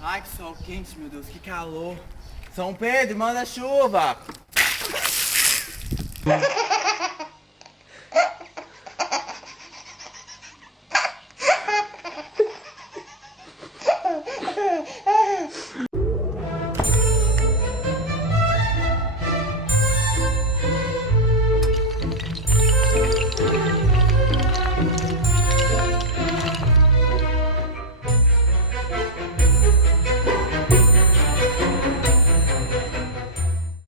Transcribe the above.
Ai, que sol quente, meu Deus, que calor. São Pedro, manda chuva.